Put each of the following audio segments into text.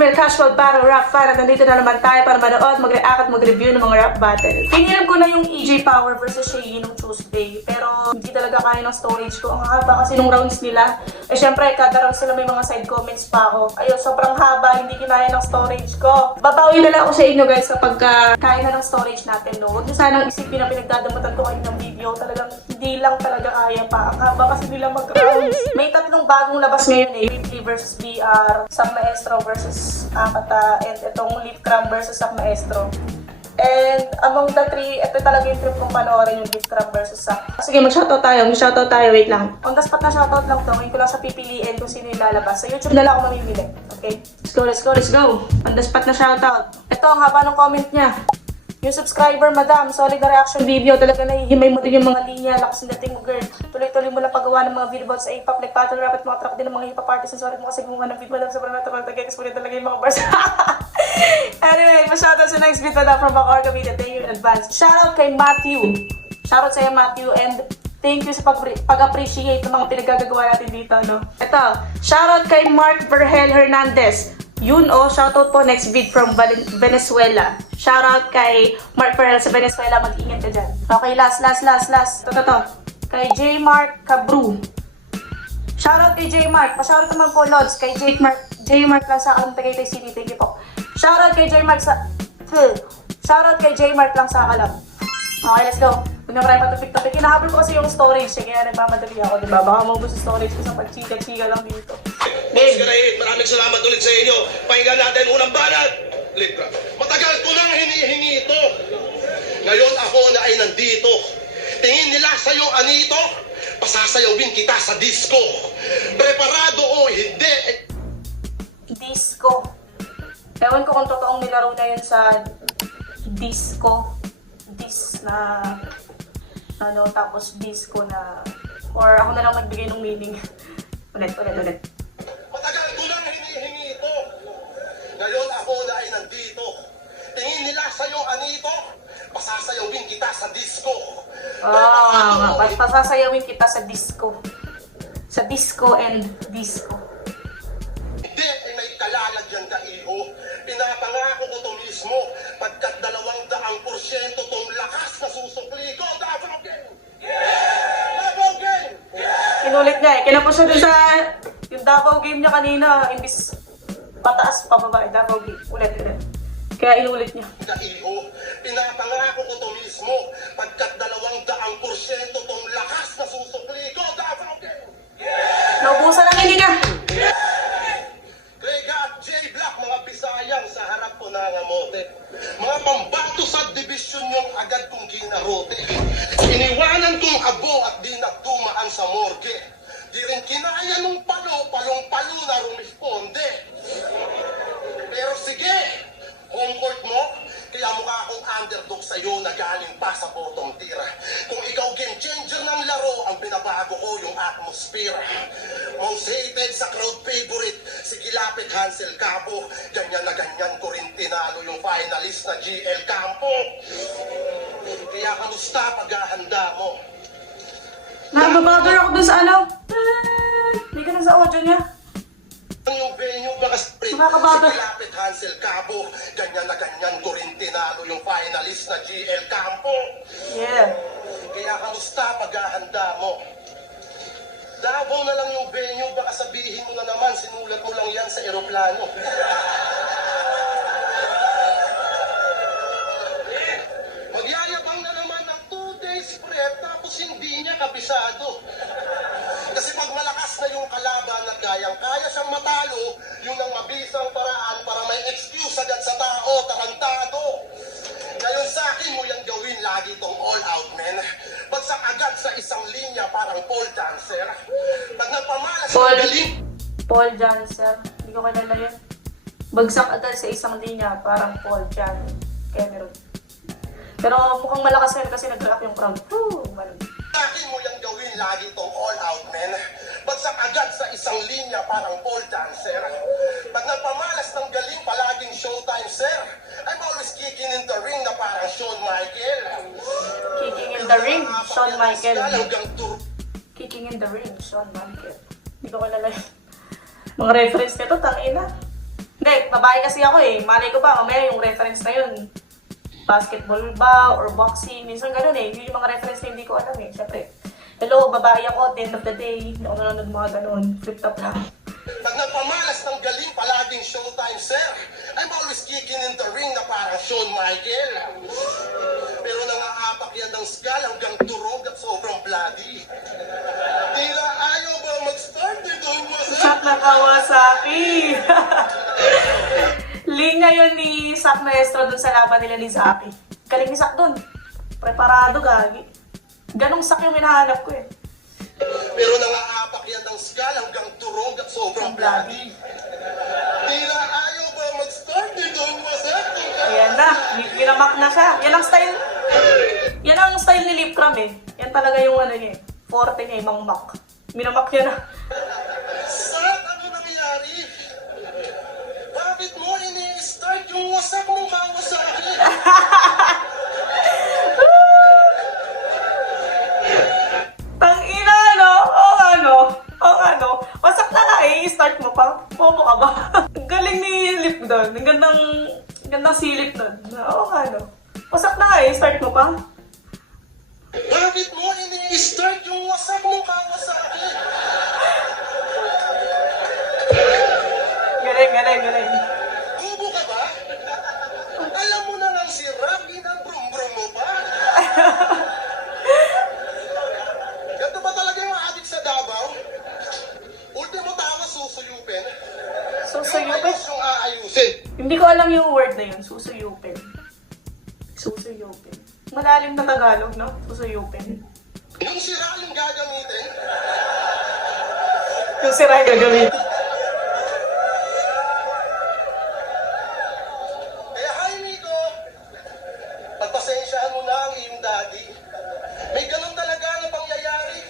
female casual battle rap fan at nandito na naman tayo para manood, mag-react at mag-review ng mga rap battle. Pinilam ko na yung EJ Power versus Shay nung Tuesday, pero hindi talaga kaya ng storage ko. Ang haba kasi nung rounds nila. Eh syempre, kada round sila may mga side comments pa ako. Ayun, sobrang haba, hindi kinaya ng storage ko. Babawi na lang ako sa inyo guys kapag kaya na ng storage natin, no? Huwag niyo sanang isipin na pinagdadamatan ko kayo ng video. Talagang hindi lang talaga kaya pa. Ang haba kasi nila mag-rounds. May tatlong bagong labas ngayon eh. Weekly versus BR, Sak Maestro versus Akata, and itong Lip Cram versus Sak Maestro. And among the three, ito talaga yung trip kong panoorin yung Lip Cram versus Sak. Sige, mag-shoutout tayo, wait lang. On the spot na shoutout lang to, ngayon ko lang sa pipiliin kung sino yung lalabas. Sa YouTube na lang ako mamimili, okay? Let's go! On the spot na shoutout. Ito, ang haba ng comment niya. Yung subscriber, madam, solid na reaction video. Talaga nahihimay mo din yung mga linya. Lakas ng dating mo, girl. Tuloy-tuloy mo lang paggawa ng mga video about sa A-pop, like battle rap at mga track din ng mga hip-hop artists. Sorry mo kasi gumawa ng video, madam. Sobrang natural tagay. Kasi talaga yung mga bars. Anyway, ma-shoutout sa next video na from Bacoor Cavite. Thank you in advance. Shoutout kay Matthew. Shoutout sa'yo, Matthew. And thank you sa pag-appreciate ng mga pinagagagawa natin dito, no? Ito, shoutout kay Mark Vergel Hernandez. Yun shoutout po, next vid from Venezuela. Shoutout kay Mark Perel sa Venezuela, mag-ingat ka dyan. Okay, last. Ito. Kay J. Mark Cabru. Shoutout kay J. Mark. Pa-shoutout naman po, Lods. Kay J. Mark lang sa Tagaytay City. Thank you po. Shoutout kay J. Mark sa... Shoutout kay J. Mark lang sa Kalam. Okay, let's go. Huwag na maraming patupik-tupik. Hinahabol ko kasi yung storage. Kaya nagmamadali ako, diba? Baka maubos yung storage ko sa pag-chika-chika lang dito. Boss Garahit, maraming salamat ulit sa inyo. Pakinggan natin unang banat. Libra. Matagal ko nang hinihingi ito. Ngayon ako na ay nandito. Tingin nila sa'yo, Anito, pasasayawin kita sa disco. Preparado o hindi? Disco. Ewan ko kung totoong nilaro na yun sa disco. Na ano, tapos disco na, or ako na lang magbigay ng meaning. ulit. Matagal ko nang hinihingi ito. Ngayon ako na ay nandito. Tingin nila sa'yo, Anito, pasasayawin kita sa disco. Pasasayawin kita sa disco. Sa disco and disco. Hindi ay may kalalagyan ka, iho. Pinapangako ko to mismo. Pagkat 200% tong lakas na susukli ko. Davao Game! Davao Game! Inulit niya eh. Kinapos siya dun sa yung Davao Game niya kanina. Imbis pataas, pababa. Davao Game. Ulit. Kaya inulit niya. Iho, pinapangako ko to mismo. Pagkat 200% tong lakas na susukli ko. Davao Game! Naubusan ang hindi ka. Rega at J Black, mga Bisayang sa harap ko nangamote. Mga pambato sa division yung agad kong ginarote. Iniwanan kong abo at di nagtumaan sa morgue. Di rin kinaya nung palong-palo na rumisponde. Pero sige, home court mo, kaya mukha akong underdog sa'yo na galing pa sa bottom tier. Kung ikaw game changer ng laro, ang binabago ko yung atmosphere. Most hated sa crowd favorite, si Gilapit Hansel Cabo. Ganyan na ganyan ko rin tinalo yung finalist na GL Campo. Kaya kamusta paghahanda mo? Nababagger ako dun sa ano. Hindi ka na sa audio niya. Yung venue, baka spring, si Nakakabagal. Gilapit Hansel Cabo. Ganyan na ganyan ko rin tinalo yung finalist na GL Campo. Yeah. Kaya kamusta paghahanda mo? Davao na lang yung venue, baka sabihin mo na naman, sinulat mo lang yan sa eroplano. Magyayabang na naman ng 2 days prep, tapos hindi niya kabisado. Kasi pag malakas na yung kalaban at kayang-kaya siyang matalo, yun ang mabisang paraan para may excuse agad sa tao, tarantado. Ngayon sa akin mo yan gawin lagi tong all-out, men. Bagsak agad sa isang linya parang pole dancer. Pag nagpamalas ng galing... Paul Janser. Hindi ko kilala yun. Bagsak agad sa isang linya parang Paul Jan Cameron. Pero mukhang malakas yun kasi nag-react yung crowd. Sa akin mo yan gawin lagi tong all-out, men. Bagsak agad sa isang linya parang pole dancer. Pag nagpamalas ng galing palaging showtime, sir. I'm always kicking in the ring na parang Shawn Michael. Kicking in the ring, Shawn Michael. Hanggang Kicking in the ring, Shawn Michael. Hindi ko kilala yun. Mga reference nito, tangina. Hindi, babae kasi ako eh. Malay ko ba, mamaya yung reference na yun. Basketball ba or boxing, minsan ganun eh. Yun yung mga reference na hindi ko alam eh. Siyempre, hello, babae ako, at the end of the day, hindi ako nanonood mga ganun. Flip top lang. Pag nagpamalas ng galing, palaging showtime, sir. I'm always kicking in the ring na parang Shawn Michael. Pero nangaapak yan ng skull hanggang durog at sobrang bloody. Tila ayaw ba mag-start dito? Shot na Kawasaki! Linya yun ni Zack Maestro dun sa laban nila ni Zaki. Galing ni Zack dun. Preparado, gagi. Ganong Zack yung hinahanap ko eh. Pero nangaapak yan ng skull hanggang durog at sobrang bloody. Tila ayaw ba mag-start dito? Ayan na, ginamak na siya. Yan ang style. Yan ang style ni Lipcram eh. Yan talaga yung ano niya eh. Forte niya, ibang mak. Minamak niya na. Saan ano nangyayari? Bakit mo ini-start yung wasak mong Kawasaki? Tangina, no? O ano? Wasak na nga eh, i-start mo pa. Momo ka ba? Ang galing ni Lip doon. Ang gandang silip doon. O ano? Wasak na nga eh, start mo pa. Bakit mo ini-start yung wasak mong Kawasaki? Galing. Bubo ka ba? Alam mo na lang si Rocky na brum-brum mo pa. Ganito ba talaga yung adik sa Davao? Ultimo tawa susuyupin. Susuyupin? Ayos yung aayusin. Hindi ko alam yung word na yun. Susuyupin. Malalim na Tagalog, no? Susuyupin. Yung sira yung gagamitin. Yung sira yung gagawin. Hi, Nico! Pagpasensyahan mo na ang iyong daddy. May ganun talaga na pangyayari.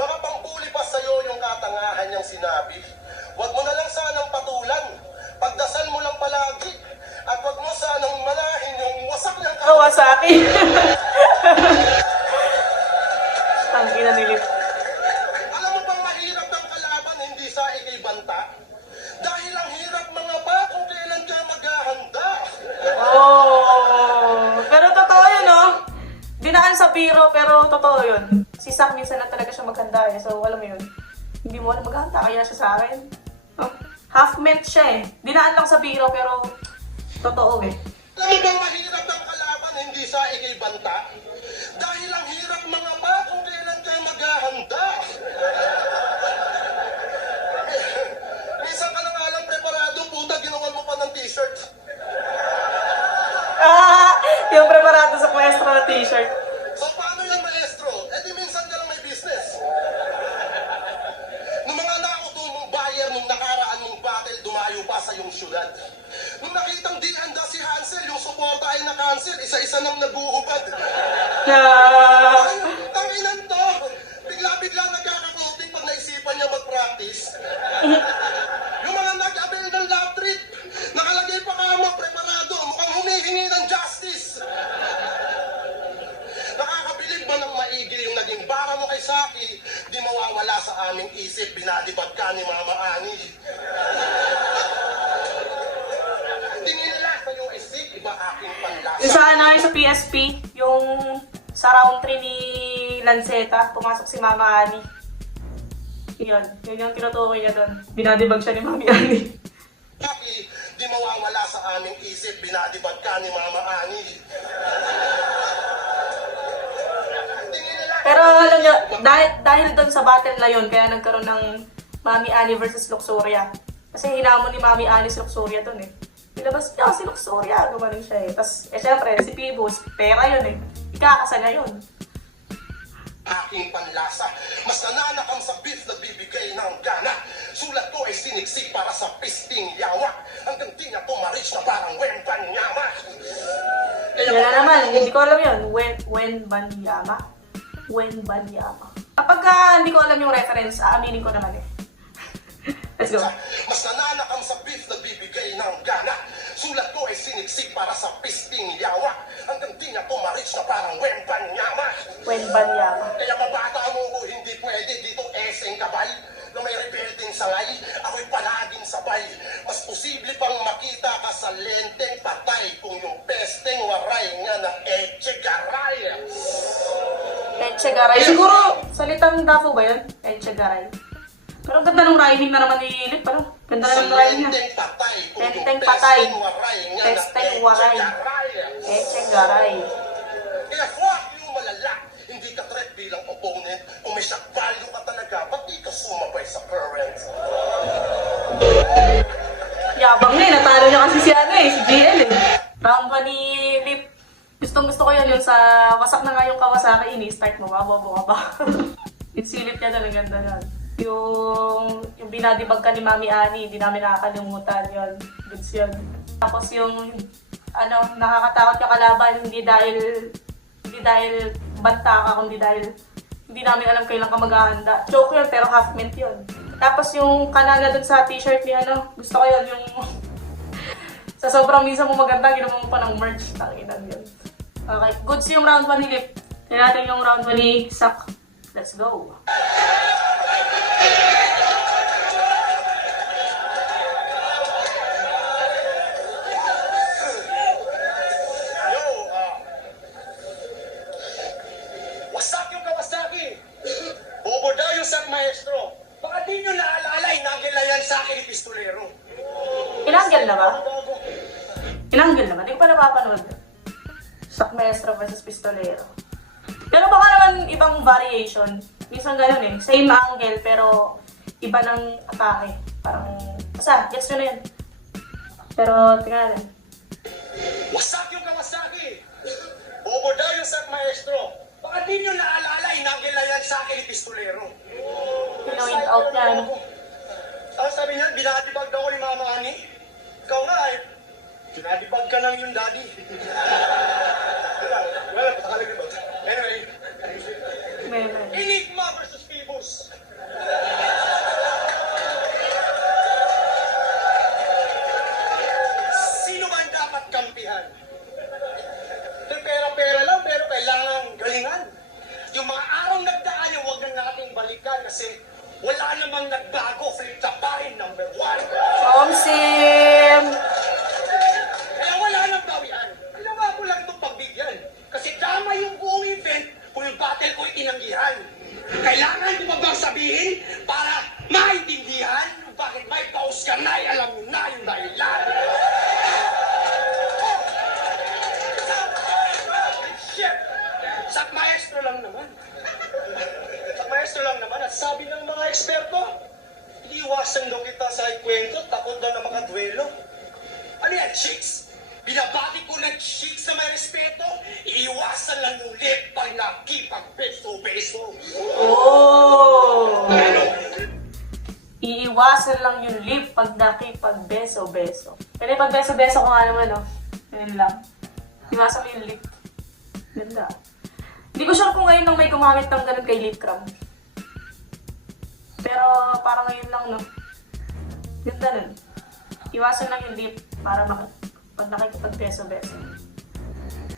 Baka pangpuli pa sa'yo yung katangahan niyang sinabi. Huwag mo na lang sanang patulan. Pagdasal mo lang palagi. At huwag mo sanang manahin yung wasak niyang Kawasaki. Ang ina ni Lip. Alam mo bang mahirap ang kalaban hindi sa ikay banta? Dahil ang hirap mga pa kung kailan ka maghahanda. Oh, pero totoo yun, no? Dinaan sa biro, pero totoo yun. Si Zack minsan na talaga siya maghanda eh. So, alam mo yun. Hindi mo alam maghanda, kaya siya sa akin. Oh, half-meant siya eh. Dinaan lang sa biro, pero totoo eh. Alam mo bang mahirap ang kalaban hindi sa ikay banta? Dahil ang hirap mga pa kung kailan ka maghahanda. Minsan ka na nga lang preparado, puta, ginawan mo pa ng t-shirt. Yung preparado sa maestro na t-shirt. So paano yan, maestro? Eh di minsan ka lang may business. Nung mga nauto mong buyer nung nakaraan mong battle, dumayo pa sa iyong syudad. Nung nakitang di handa si Hansel, yung suporta ay na-cancel, isa-isa nang naguhubad. Tanginan to! Bigla-bigla nagkaka-clothing pag naisipan niya mag-practice. Yung mga nag-avail ng lab trip, nakalagay pa kamo, preparado, mukhang humihingi ng justice. Nakakabilib ba ng maigi yung naging bara mo kay Saki, di mawawala sa aming isip, binadibag ka ni Mama Ani. Tingin nila sa USC, iba aking panlasa. Yung sa ano, yung sa PSP, yung sa round 3 ni Lanceta, pumasok si Mama Ani. Yun yung tinutukoy niya doon. Binadibag siya ni Mami Ani. Saki, di mawawala sa aming isip, binadibag ka ni Mama Ani. Tingin nila. Pero alam niyo, dahil doon sa battle na yun, kaya nagkaroon ng Mami Ani versus Luxuria. Kasi hinamon ni Mami Ani si Luxuria doon eh. Nilabas niya si Luxuria, gumaling siya eh. Tapos, syempre, si Pibos, pera yun eh. Ikakasa na yun. Aking panlasa, mas nananakam sa beef na bibigay ng gana. Sulat ko ay siniksik para sa pisting yawa. Hanggang di na pumarich na parang wempan nyama. Yan na naman, hindi ko alam yun. Wen Banyama. Kapag hindi ko alam yung reference, aaminin ko naman eh. Let's go. Mas nananakam sa beef na bibigay ng gana. Sulat ko ay siniksik para sa pisting yawa. Hanggang di na pumarich na parang wempan nyama. Wen Banyama. Kaya mabata mo ko, hindi pwede dito eseng kabay na may rebelding sangay. Ako'y palaging sabay. sabay. Mas posible pang makita ka sa lenteng patay kung yung pesteng waray nga na Echegaray. Echegaray. Siguro, salitang Davao ba yun? Echegaray. Pero ang ganda ng rhyming na naman ni Lip, ano? Ganda na Sa ng rhyming niya. lenteng patay kung yung Lenteng patay. pesteng waray nga na Pesteng waray. Echegaray. Echegaray. Kaya fuck you malala. Hindi ka threat bilang opponent. Kung may shock value ka talaga, ba't di ka sumabay sa current? Yabang na eh. Natalo niya kasi si ano eh, si GL eh. Round 1 ni Lip. Gustong gusto ko yun yung sa wasak na nga yung Kawasaki, ini-start mo, baba pa. Yung silip niya na, ganda nun. Yung binadibag ka ni Mami Ani, hindi namin nakakalimutan yun. Goods yun. Tapos yung ano, nakakatakot ka kalaban, hindi dahil banta ka, kundi dahil hindi namin alam kailan ka maghahanda. Joke yun, pero half mint yun. Tapos yung kanala dun sa t-shirt ni ano, gusto ko yun, yung sa sobrang minsan mo maganda, ginawa mo pa ng merch. Tanginan yun. Okay, goods yung round 1 ni Lip. Tignan natin yung round 1 ni Sak. Let's go. Yo, wasak yung Kawasaki. Bobo daw yung Sak Maestro. Baka di nyo naalala, inagilayan sa akin ni Pistolero. Inanggel na ba? Bago. Inanggel naman. Hindi ko pa napapanood. Sak Maestro versus Pistolero. Pero baka naman ibang variation. Minsan ganun eh. Same angle pero iba ng atake. Parang, basta, gets nyo na yun. Pero, tingnan natin. Wasak yung Kawasaki. Bobo daw yung Sak Maestro. Baka di nyo naalala, inagilayan sa akin ni Pistolero. Pinoint out niya. Ano? Ang sabi niya, binatibag daw ko ni Mama Ani. Ikaw nga eh. Binatibag ka lang yung daddy. Wala, patakalagin ba? Anyway. Meron. Enigma versus Phoebus. Sino man dapat kampihan? Pera-pera lang pero kailangan galingan. Yung mga araw nagdaan yung huwag na nating balikan kasi wala namang nagbago. Flip sa pa rin, number 1. Omsim! Kaya wala nang bawian. Ginawa ko lang itong pagbigyan. Kasi tama yung buong event kung yung battle ko itinanggihan. Kailangan ko ba bang sabihin para maintindihan kung bakit may pause ka na, alam mo na yung dahilan. Shit! Sak Maestro lang naman. Sak Maestro lang naman at sabi ng mga eksperto, iwasan daw kita sa ikwento, takot daw na makadwelo. Ano yan, chicks? Binabati ko ng chicks na may respeto, iiwasan lang yung lip pag nakipag-beso-beso. Oh! Ano? Iiwasan lang yung lip pag nakipag-beso-beso. Pwede pag beso-beso ko nga naman, no? Ganun lang. Iwasan mo yung lip. Ganda. Hindi ko sure kung ngayon lang may gumamit ng ganun kay Lip Cram. Pero parang ngayon lang, no? Ganda nun. Iwasan lang yung lip para pag nakikipag-beso-beso.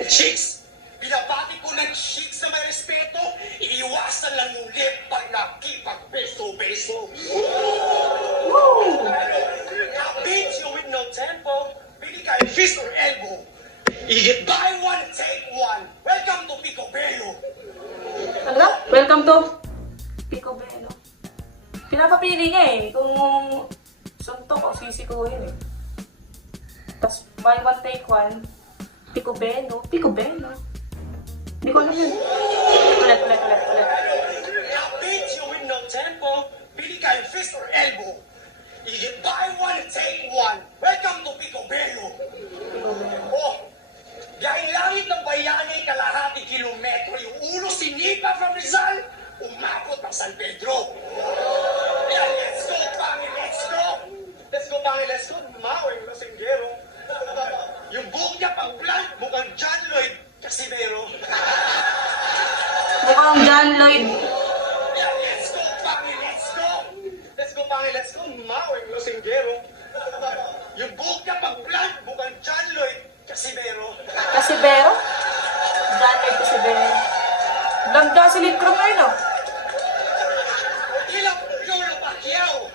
Chicks! Binabati ko ng chicks na may respeto, iiwasan lang yung lip pag nakipag-beso-beso. Woo! Now, beat you with no tempo, pili ka in fist or elbow. You get buy one, take one. Welcome to Pico Bello. Ano na? Welcome to Pico Beno. Pinapapili niya eh kung suntok o sisikuhin eh. Tapos buy one, take one. Pico Beno. Pico Beno. Hindi ko alam yun. Ulit. Now, beat you with no tempo, pili ka in fist or elbow. You get buy one, take one. Welcome to Pico Bello. Pico Beno. Oh, dahil langit ng bayani kalahati kilometro, yung ulo sinipa from Rizal, umabot ng San Pedro. Yeah, let's go, Pangi, let's go. Let's go, Pangi, let's go. Maoy, Lasenggero. Yung buhok niya pag-blunt, mukhang John Lloyd Casimero. Mukhang John Lloyd. Yeah, let's go, Pangi, let's go. Let's go, Pangi, let's go. Maoy, Lasenggero. Yung buhok niya pag-blunt, mukhang John Lloyd Casimero. Casibero? John Lloyd Casibero. Ganda si Lip Cram ngayon, no? Ilang Lolo Pacquiao.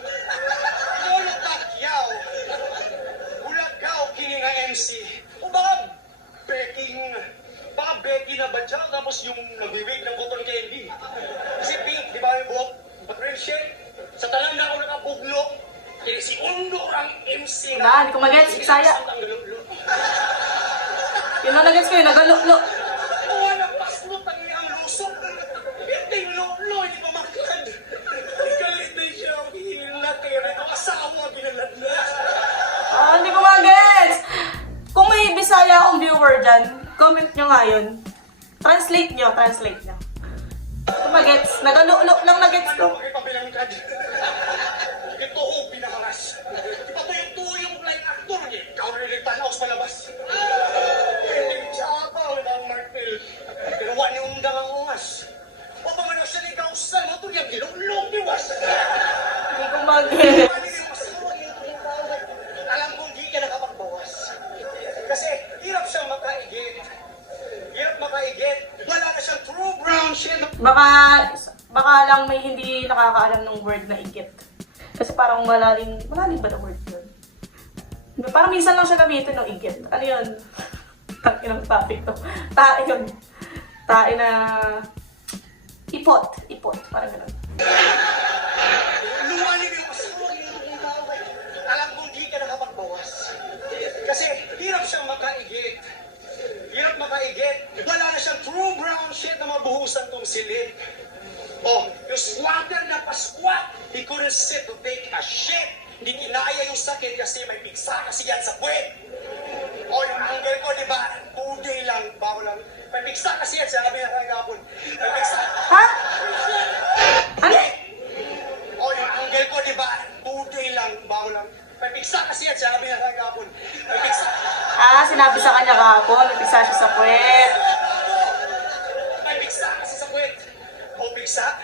Lolo Pacquiao. Becky na badyaw, tapos yung nagwiwig ng cotton candy. Kasi pink, di ba yung buhok? But real shit, sa talang na ako nakapuglo, kaya si Undo ang MC Wala, hindi ko mag-gets, Bisaya. Ang galulo. Yun na nagets ko yun, nagalo-lo. Oo, nagpaslot ang iyang lusok. Piting lo-lo, hindi pa maklad. Galit na siya, hila, kaya rin ang asawa, ginalad na. Hindi ko mag-gets. Kung may Bisaya akong viewer dyan, comment nyo nga yun. Translate nyo. Ito mag-gets. Nagalo-lo lang na-gets ko. Ano magkipabilangkad? Ito ho, pinakangas. Di pa tuyong-tuyong flying actor niya. Ikaw na rin tanaw sa palabas. Hindi siya pa, ang martil. Pero wala niya undang ang ungas. O pa man siya ligaw sa mo, ito niyang ginulong diwas. Hindi ko mag-gets. Alam kong di ka nakapagbawas. Kasi hirap siyang makaigit. Wala na siyang true brown shit. Baka lang may hindi nakakaalam ng word na igit. Kasi parang malalim ba na word yun? Parang minsan lang siya gamitin ng igit. Ano yun? Takin ng topic to. Tae yun. Tae na ipot. Parang gano'n. Luwanin yung asawa yung tao. Alam kong di ka nakapagbawas. Kasi hirap siyang makaigit. Wala na siyang true brown shit na mabuhusan tong silid. Oh, yung squatter na pa-squat, he couldn't sit to take a shit. Hindi kinaya yung sakit kasi may pigsa kasi yan sa puwet. Oh, yung angle ko, di ba? 2 day lang, bago lang. May pigsa kasi yan, sabi na kagapon. May pigsa. Ha? Ano? Oh, yung angle ko, di ba? 2 day lang, bago lang. May pigsa kasi yan, sabi na kagapon. May pigsa. Sinabi sa kanya kahapon, nagpisa siya sa puwet. May pigsa kasi sa puwet. O pigsa?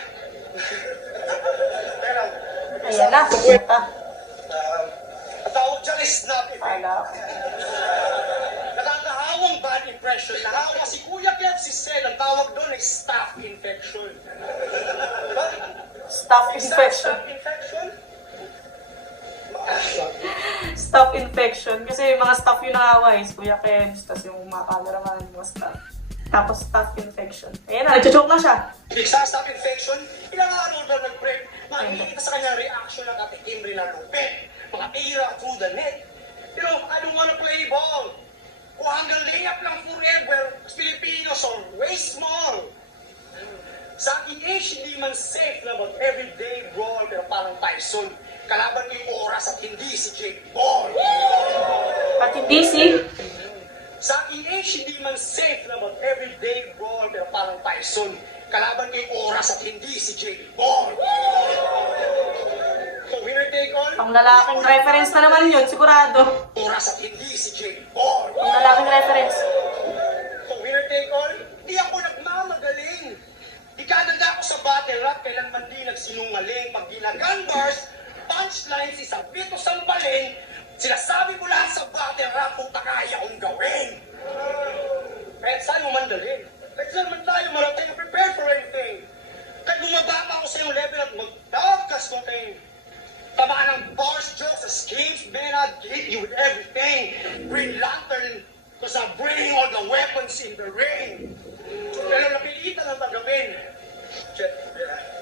Pero, Ayan na, pupunta. ang tawag dyan is snap effect. Wala. Nakakahawang bad impression. Nahawa si Kuya Kev, si Sel, ang tawag doon ay staph infection. Diba? Staph infection. Staph infection? Staph infection. Kasi yung mga staff yung nakaway. Kuya Kebs, tapos yung mga cameraman, mga staff. Tapos staph infection. Ayan na, nagchochoke na siya. Bigsa staph infection, ilang araw daw nag-break. Makikita sa kanya reaction ng Ate Kimberly na lupe. Mga era through the net. Pero I don't wanna play ball. Kung hanggang layup lang forever, Filipinos are way small. Sa aking age, hindi man safe na mag-everyday brawl, pero parang Tyson. Kalaban ko yung oras at hindi si Jake Paul. At hindi si... Sa aking age, hindi man safe na mag-everyday brawl, pero parang Tyson. Kalaban ko yung oras at hindi si Jake Paul. So, winner take all? Pang lalaking reference na naman yun, sigurado. Oras at hindi si Jake Paul. Pang lalaking reference. So, winner take all? Di ako nagmamagaling. Ikaganda ako sa battle rap, kailanman di nagsinungaling. Pag gilagan bars, punchlines, isang pito sampalin, sinasabi mo lahat sa battle rap kung kaya kong gawin. Kahit saan mo mandalin. Kahit saan man tayo marating, prepare for anything. Kahit bumaba pa ako sa iyong level at mag-talkas contain. Tamaan ng bars, jokes, schemes, man, I'd hit you with everything. Green Lantern, cause I'm bringing all the weapons in the ring. Pero napilitan ang tanggapin.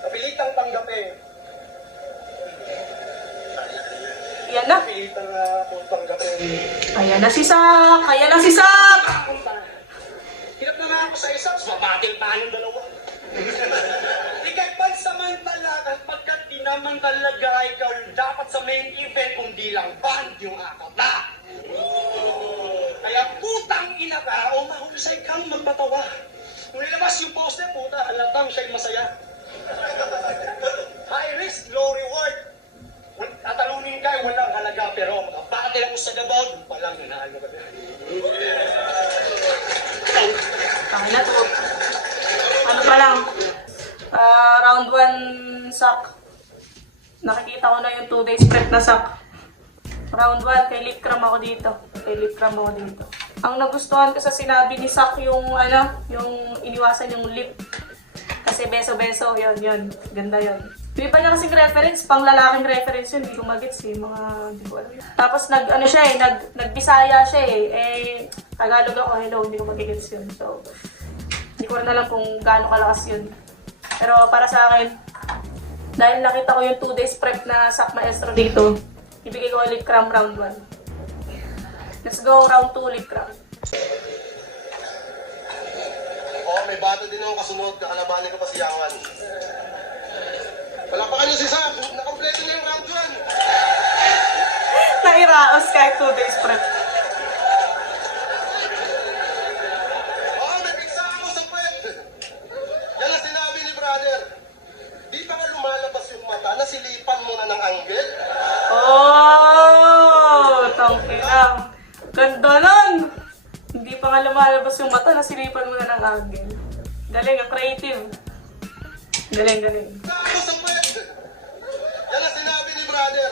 Napilitan tanggapin. Ayan na. Napilitan na akong tanggapin. Ayan na si Sak. Ayan na si Sak. Hirap na nga ako sa isa, mabatil pa ng dalawa. Ikay pansamantala, pagkat di naman talaga ikaw yung dapat sa main event, kung di lang band yung akata. Kaya putang ina ka, o mahusay kang magpatawa. Kung nilabas yung poster, puta, halatang siya'y masaya. High risk, low reward. Tatalunin ka, walang halaga, pero makabatil ako sa Davao, doon pa lang nanalo ka na. Ang na to. Ano pa lang? Round 1 Sak. Nakikita ko na yung 2 days prep na Sak. Round 1, kay lip cram ako dito. Ang nagustuhan ko sa sinabi ni Sak yung yung iniwasan yung lip. Kasi beso-beso, yun. Ganda yun. Yung iba niya kasing reference, pang lalaking reference yun, hindi ko magets hindi ko alam. Tapos nagbisaya siya Tagalog ako, hello, hindi ko magigets yun. So, Hindi ko rin alam kung gaano kalakas yun. Pero para sa akin, dahil nakita ko yung 2 days prep na Sak Maestro dito, ibigay ko ulit cram round 1. Let's go round 2 ulit cram. Oo, may bata din akong kasunod. Kakalabanin ko pa si Yangan. Palapakan niyo si Sam. Nakampleto niya yung round 1. Nairaos kahit 2 days prep. Oo, may pigsa ako sa prep. Yan ang sinabi ni brother. Di pa nga lumalabas yung mata, nasilipan mo na ng angle. Oh! Tangina. Ganda nun! Hindi pa nga lumalabas yung mata, nasilipan mo na ng angle. Galing, ang creative. Galing, galing. Pigsa ako sa prep. Yan ang sinabi ni brother.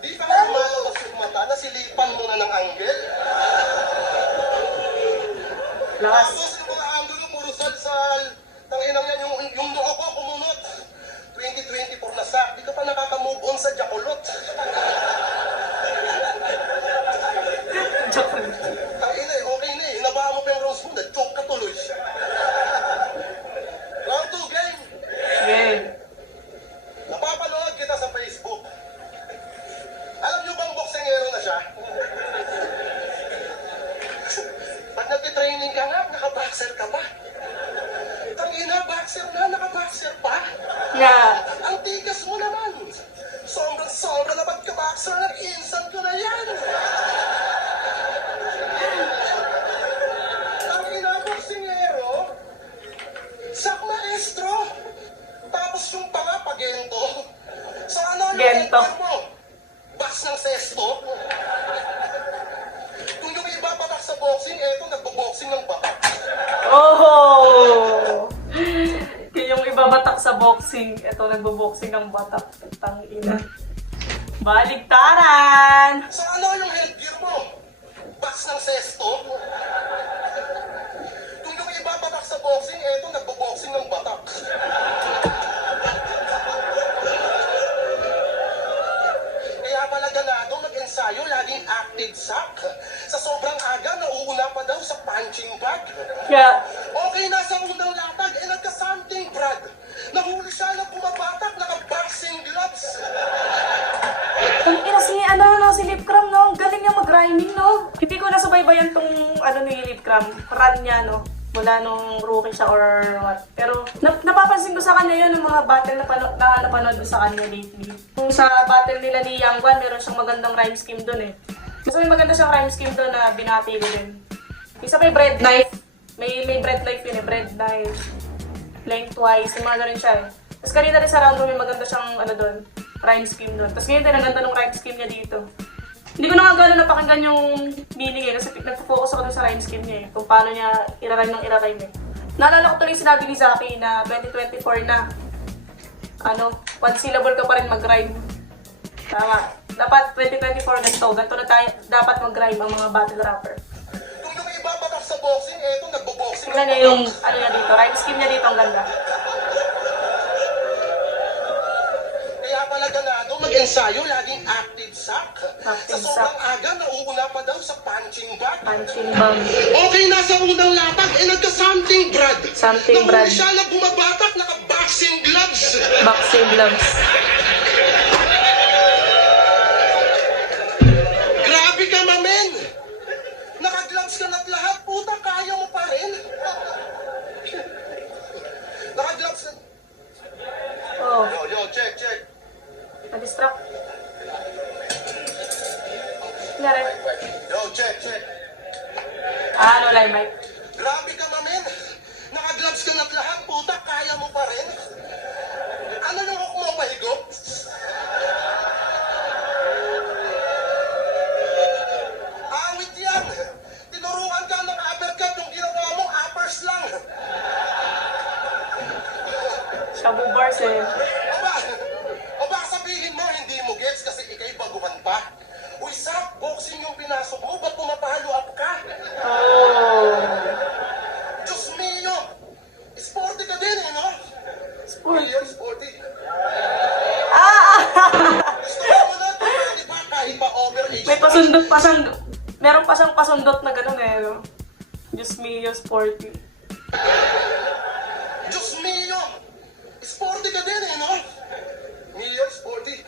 Di pa nga lumalabas yung mata, nasilipan mo na ng angle. Lakas. Tapos yung mga angulo, puro salsal. Tanginang yan, yung noo ko kumunot. 2024 na sak, di ka pa nakaka-move on sa Jacolot. Joke. Tangina eh, okay na eh. Hinabaan mo pa yung rose mo, na-choke ka tuloy. Round 2, game. Game. Napapanood kita sa Facebook. Alam niyo bang boksingero na siya? Pag nagtitraining ka nga, naka-boxer ka pa. Tangina, boxer na, naka-boxer pa. Nga. Ang tigas mo naman. Sobrang-sobra na pagka-boxer, nag-instant ko na yan. Tangina, boksingero. Sak Maestro. Tapos yung panga, pagento. Sa ano yung Gento. headgear mo? Box ng sesto? Kung yung iba patak sa boxing, eto nagbo-boxing ng batak. Oh! Yung ibabatak sa boxing, ito nagbo-boxing ng batak. Tangina. Baligtaran! Sa ano yung headgear mo? Box ng sesto? Kung yung iba patak sa boxing, eto nagbo-boxing ng batak. Kaya pala ganado mag-ensayo, laging active sack. Sa sobrang aga, nauuna pa daw sa punching bag. Kaya, Okay na sa unang latag, nagka-something, Brad. Nahuli siya na bumabatak, naka-boxing gloves. tangina si Lip Cram, no? Ang galing niya mag-rhyming, no? Hindi ko nasubaybayan tong, ni Lip Cram. Run niya, no? Mula nung rookie siya or what. Pero, napapansin ko sa kanya yun, yung mga battle na napanood ko sa kanya lately. Kung sa battle nila ni Yangwan, meron siyang magandang rhyme scheme dun eh. Kasi may maganda siyang rhyme scheme dun na binati ko din. Isa may bread knife. May bread knife yun eh, bread knife. Lengthwise, yung mga ganun siya eh. Tapos kanina rin sa round 2, may maganda siyang dun, rhyme scheme dun. Tapos ngayon din, ang ganda ng rhyme scheme niya dito. Hindi ko na nga gano'n napakinggan yung meaning eh, kasi nagpo-focus ako dun sa rhyme scheme niya eh, kung paano niya irarhyme ng irarhyme eh. Naalala ko tuloy yung sinabi ni Zaki na 2024 na, one syllable ka pa rin mag-rhyme. Tama. Dapat 2024 ganito na tayo, dapat mag-rhyme ang mga battle rapper. Kung yung iba patak sa boxing, eto nagbo-boxing Tingnan niya yung, niya dito, rhyme scheme niya dito, ang ganda. Kaya pala ganado mag-ensayo, laging active sack. Active Sa sobrang aga, nauuna pa daw sa punching bag. Punching bag. Okay na sa unang latag, nagka-something, Brad. Something, Brad. Nahuli siya na bumabatak, naka-boxing gloves. Boxing gloves. Grabe ka, mamen. Naka-gloves ka na't lahat, puta, kaya mo pa rin. Naka-gloves ka. Oh, Yo, check. na-distract. Nangyari. Yo, check. Live mic. Grabe ka, mamen. Naka-gloves ka na't lahat, puta, kaya mo pa rin. Ano yung hook mo, mahigop? Awit yan. Tinuruan ka ng uppercut, yung ginawa mo, uppers lang. Shabu bars eh. O baka sabihin mo, hindi mo gets kasi ikay baguhan pa. Uy, Sak, boxing yung pinasok mo, ba't pumapalo up ka? Oh. Diyos mio! Sporty ka din eh, no? William, sporty. Gusto mo na, tumali pa kahit pa overage. May pasundot pa siyang, meron pa siyang pasundot na gano'n eh, no? Diyos mio, sporty. Diyos mio! Sporty ka din eh, no? Mio, sporty.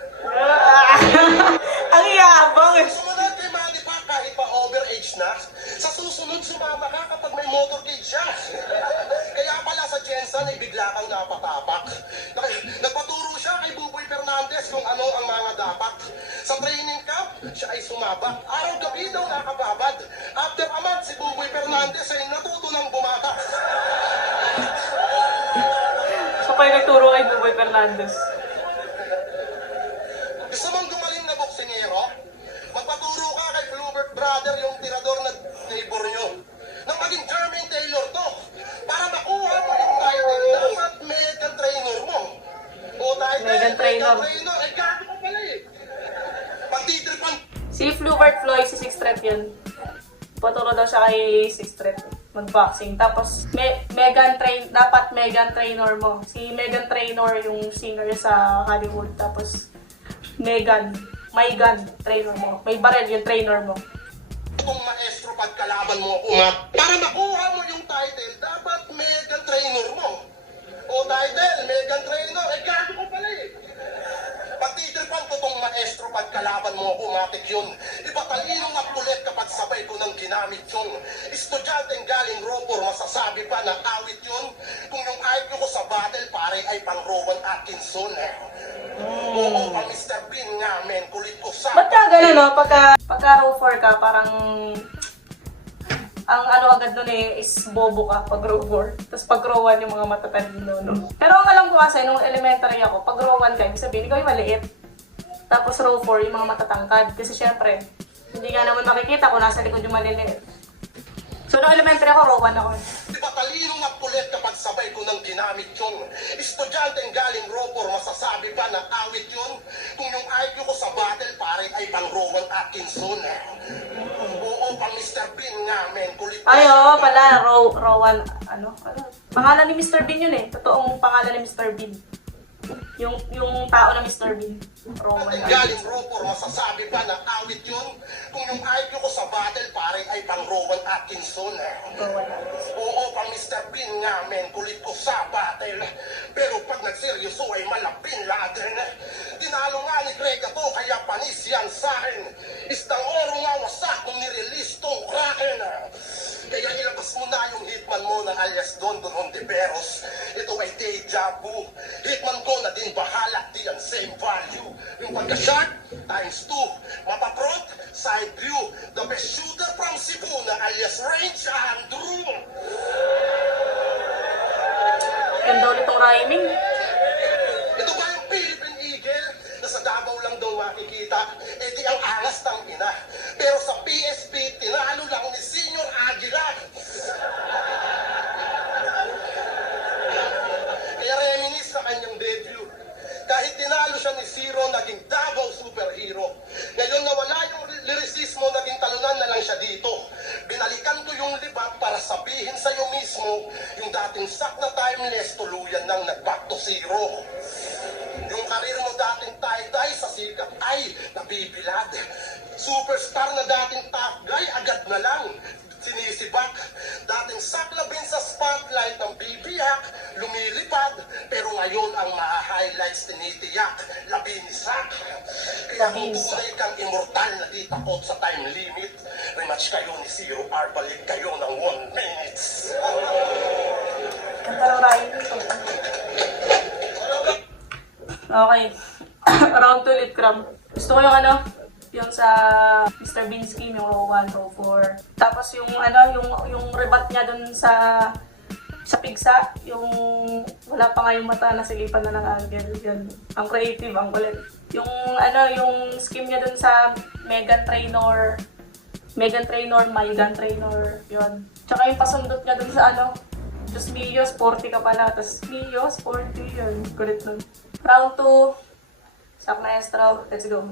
Ang yabang. Sumunod kay Manny pa kahit pa overage na. Sa susunod, sumama ka kapag may motorcade siya. Kaya pala sa Jensen ay bigla kang napatapak. Nagpaturo siya kay Buboy Fernandez kung ano ang mga dapat. Sa training camp, siya ay sumabak. Araw-gabi daw nakababad. After a month, si Buboy Fernandez ay natuto ng bumata. So kayo nagturo kay Buboy Fernandez. Gusto mong gumaling na boksingero? Magpaturo ka kay Flubert Brother, yung tirador na neighbor nyo. Nang maging Jermaine Taylor to. Para makuha mo yung title, dapat Megan trainer mo. O title, Megan Trainor. Ay gago ka pala eh. Pagtitripan. Si Flubert Floyd, si Six Threat yun. Paturo daw siya kay Six Threat mag-boxing. Tapos, dapat Megan Trainor mo. Si Megan Trainor yung singer sa Hollywood. Tapos, may gun trainer mo. May baril yung trainer mo. Kung maestro pagkalaban mo ako nga, para makuha mo yung title, dapat Megan trainer mo. O title, Megan trainer, ay gago ko pala eh. Pagtitripan ko tong maestro pagkalaban mo ako, matik yun. Iba talinong at kulit kapag sabay ko ng ginamit yun. Estudyanteng galing Roper, masasabi pa na awit yun. Kung yung IQ ko sa battle, pare ay pang Rowan Atkinson eh. Oo, pa Mr. Bean nga, men, kulit ko sa... Ba't ka gano'n, no? Pagka row 4 ka, parang... Ang ano agad nun eh, is bobo ka pag row 4. Tapos pag row 1 yung mga matatalino, no? Pero ang alam ko kasi, nung elementary ako, pag row 1 ka, ibig sabihin, ikaw yung maliit. Tapos row 4, yung mga matatangkad. Kasi syempre, hindi nga naman makikita kung nasa likod yung maliliit. So, nung elementary ako, row 1 ako. Di ba talinong at kulit kapag sabay ko ng ginamit yun? Estudyanteng galing Roper, masasabi pa na awit yun? Kung yung IQ ko sa battle, pare ay pang Rowan Atkinson eh. Oo, pang Mr. Bean nga, men, kulit ko. Ay, oo pala, row 1, ano? Pangalan ni Mr. Bean yun eh. Totoong pangalan ni Mr. Bean. Yung tao na Mr. Bean. Row 1. Galing Roper, masasabi pa na awit yun? Kung yung IQ ko sa battle, pare ay pang Rowan Atkinson eh. Oo, pang Mr. Bean nga, men, kulit ko sa battle. Pero pag nagseryoso ay malapin laden. Tinalo nga ni Greg to, kaya panis yan sa akin. Istang oro nga wasak kung nirelease tong kraken. Kaya ilabas mo na yung hitman mo ng alias Don Hontiveros. Ito ay deja vu. Hitman ko na din bahala, di ang same value. Yung pagka-shot, times 2. Mapa-front, side view. The best shooter from Cebu na alias Range Andrew. Ganda ulit itong rhyming. Ito ba yung Philippine Eagle na sa Davao lang daw makikita? Eh di ang angas ng ina. Pero sa PSP, tinalo lang ni Senior Aguilar. Kaya reminis sa kanyang debut. Kahit tinalo siya ni Zero, naging Davao superhero. Ngayon nawala yung lyricismo, naging talunan na lang siya dito. Binalikan ko yung libak para sabihin sa'yo mismo, yung dating sak na timeless, tuluyan nang nag-back to zero. Yung karir mo dating tie-dye sa sikat ay nabibilad. Superstar na dating top guy, agad na lang sinisibak. Dating saklabin sa spotlight ng bibiyak, lumilipad, pero ngayon ang mga-highlights tinitiyak, labinisak. Kaya kung tunay kang immortal na di takot sa time limit, rematch kayo ni Zero R, balik kayo ng 1 minutes. Ganda ng rhyming. Okay. Round 2 ulit, Kram. Gusto ko yung ano, yung sa Mr. Bean scheme, yung row 1, row 4. Tapos yung ano, yung rebat niya dun sa pigsa, yung wala pa nga yung mata, nasilipan na ng angle. Yun. Ang creative, ang kulit. Yung ano, yung scheme niya dun sa Megan Trainor, Megan Trainor, yun. Tsaka yung pasundot niya dun sa ano, Diyos Mio, sporty ka pala. Tapos Mio, sporty, yun. Kulit nun. Round 2. Sak maestro, let's go. O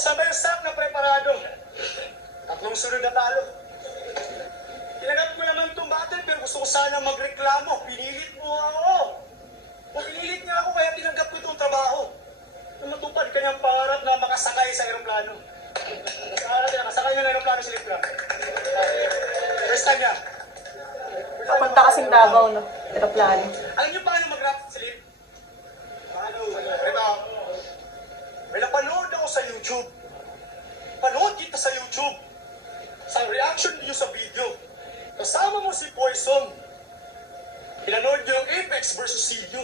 sabay sak na preparado. Tatlong sunod na talo. Tinagat mo naman itong battle, pero gusto ko sana magreklamo. Pinilit mo ako. O pinilit niya ako, kaya tinanggap ko itong trabaho. Na matupad kanyang pangarap na makasakay sa aeroplano. Nakaharap mag-grab slip ka? First time niya. Papunta kasing Davao, no? Aeroplano. Alam niyo paano mag-grab slip? Paano? Ito. May napanood ako sa YouTube. Panood kita sa YouTube. Sa reaction niyo sa video. Kasama mo si Poison. Pinanood niyo yung Apex versus CU.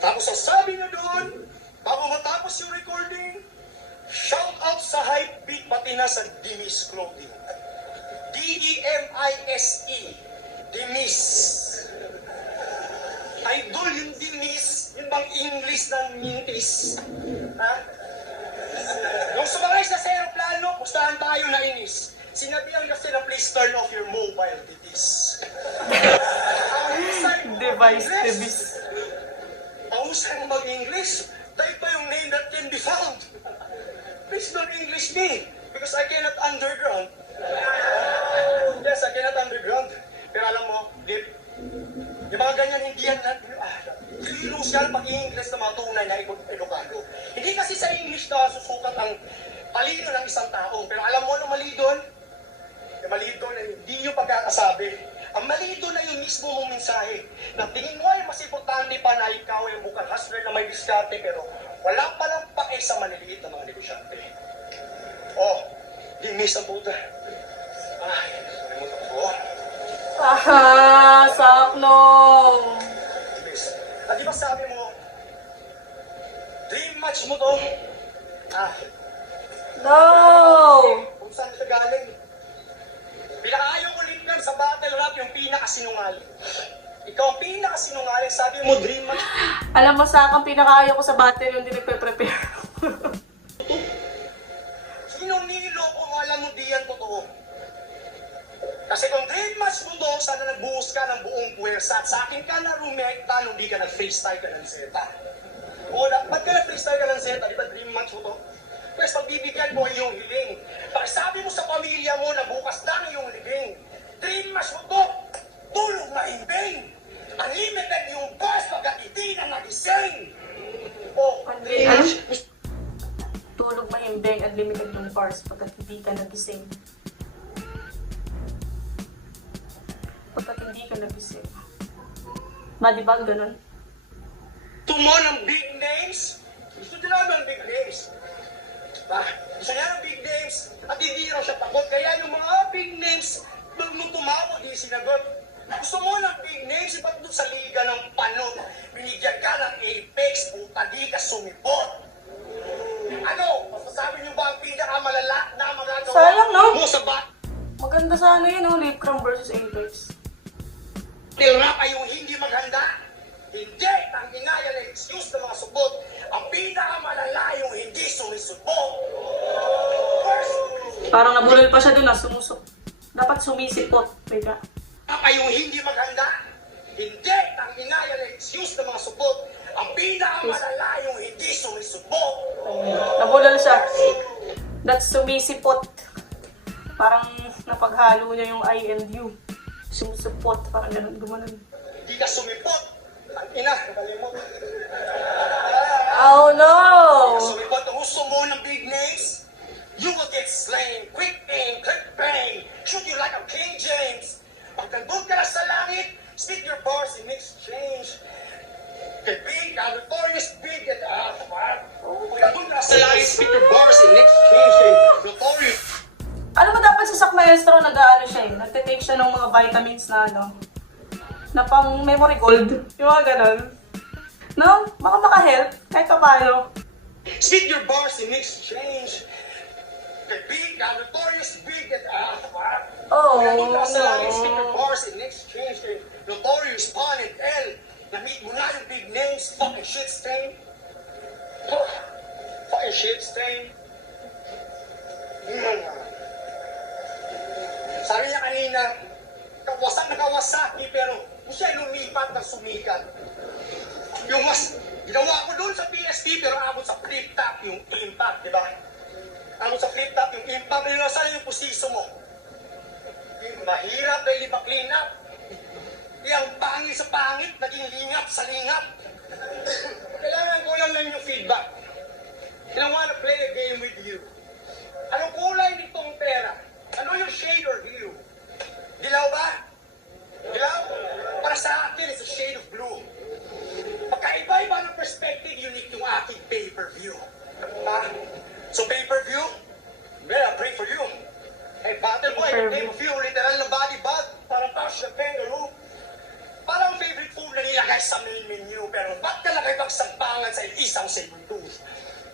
Tapos ang sabi niya doon, bago matapos yung recording, shout out sa Hypebeat pati na sa Demis Clothing. D-E-M-I-S-E. Demis. Idol yung Demis, yun bang English ng mintis? Ha? Yung sumakay sa aeroplano, pustahan tayo na inis. Sinabihan kasi na please turn off your mobile device. Device. Ang husay mo mag-English, dahil pa yung name that can be found. Please don't English me, because I cannot underground. Yes, I cannot underground. Pero alam mo, Dip, yung mga ganyan hindi yan, lose ka pag i-English na mga tunay na edukado. Hindi kasi sa English na susukat ang talino ng isang tao. Pero alam mo ano mali doon? Yung mali doon ay hindi yung pagkakasabi. Ang mali doon ay yung mismo mong mensahe. Na tingin mo ay mas importante pa na ikaw ay mukhang hustler na may diskarte pero wala palang pake sa maliliit na mga negosyante. Oh, dinis ang puta. Ay, nalimutan ko. Aha, sakno. Dinis. At di ba sabi mo, dream match mo to? Ah, No! kung saan ito galing? Pinakayong ulit lang sa battle rap yung pinakasinungaling. Ikaw ang pinakasinungaling, sabi mo dream match. Alam mo sa akin, pinakaayaw ko sa battle yung hindi nagpe-prepare. Sinong niloko mo alam mo di yan totoo? Kasi kung dream match mo to, sana nagbuhos ka ng buong puwersa at sa akin ka na rumekta nung di ka nag-freestyle ka ng Zeta. O, ba't ka nag-freestyle ka ng Zeta? Di ba dream match mo to? Pwes, pagbibigyan mo ay iyong hiling. Pagsabi mo sa pamilya mo na bukas lang iyong hiling. Dream match mo to, tulog na imbing. Unlimited yung boss pagkat hindi na nagising. O, dream match. Tulog mahimbing, unlimited yung bars pagkat hindi ka nagising. Pagkat hindi ka nagising. Di ba ganun? Gusto mo ng big names? Gusto nyo naman ng big names. Gusto niya ng big names at hindi raw siya takot. Kaya yung mga big names, doon mo tumawag, di sinagot. Gusto mo ng big names, iba't doon sa liga ng panot. Binigyan ka ng Apex, puta di ka sumipot. Ano? Masasabi niyo ba ang pinakamalala na magagawa Sayang, no? mo sa Maganda sana yun, no? Lip Cram versus Apex. battle rap ay yung hindi maghanda? Hindi! Ang inaya na excuse ng mga subot. Ang pinakamalala yung hindi sumisubot. First, Parang nabulol pa siya dun, sumusok. Dapat sumisipot. Teka. ay yung hindi maghanda? Hindi! Ang inaya na excuse ng mga subot. Ang pinakamalala yung hindi sumisubot. Nabulol siya. That's sumisipot. Parang napaghalo niya yung I and U. Sumusupot. Parang ganun, gumanon. Hindi ka sumipot. Ang ina, nakalimot. Oh no! Sumipot ang gusto mo ng big names? You will get slain. Quick aim, quick bang. Shoot you like a King James. Pag nandun ka na sa langit, spit your bars in exchange. Kay big, notorious big, and pag nandun ka na sa langit, spit your bars in exchange. Kay notorious. Alam mo, dapat sa Sak Maestro, nag-ano siya eh. Nagtitake siya ng mga vitamins na ano. Na pang memory gold. Yung mga ganon. No? Baka maka-help. Kahit pa paano. Spit your bars in exchange. Kay big, notorious big, and Oh, Kaya nung nasa langit, spit your no. bars in exchange. Kay notorious Pon and L. Na-meet mo na yung big names. Fucking shit stain. Fucking shit stain. Sabi niya kanina, kawasak na Kawasaki, pero kung siya lumipat ng sumikat. Yung mas, ginawa ko doon sa PSP, pero abot sa flip top yung impact, di ba? Abot sa flip top yung impact, pero saan yung pusiso mo? Yung mahirap dahil di ba clean up? Yung pangit sa pangit, naging lingap sa lingap. Kailangan ko lang yung feedback. I wanna play a game with you. Anong kulay nitong pera? Yeah, I pray for you. Hey, battle boy, the name of you, literal na body bag. Parang touch the kangaroo. Parang favorite food na nilagay sa main menu, pero ba't ka lagay pagsagpangan sa isang segundo?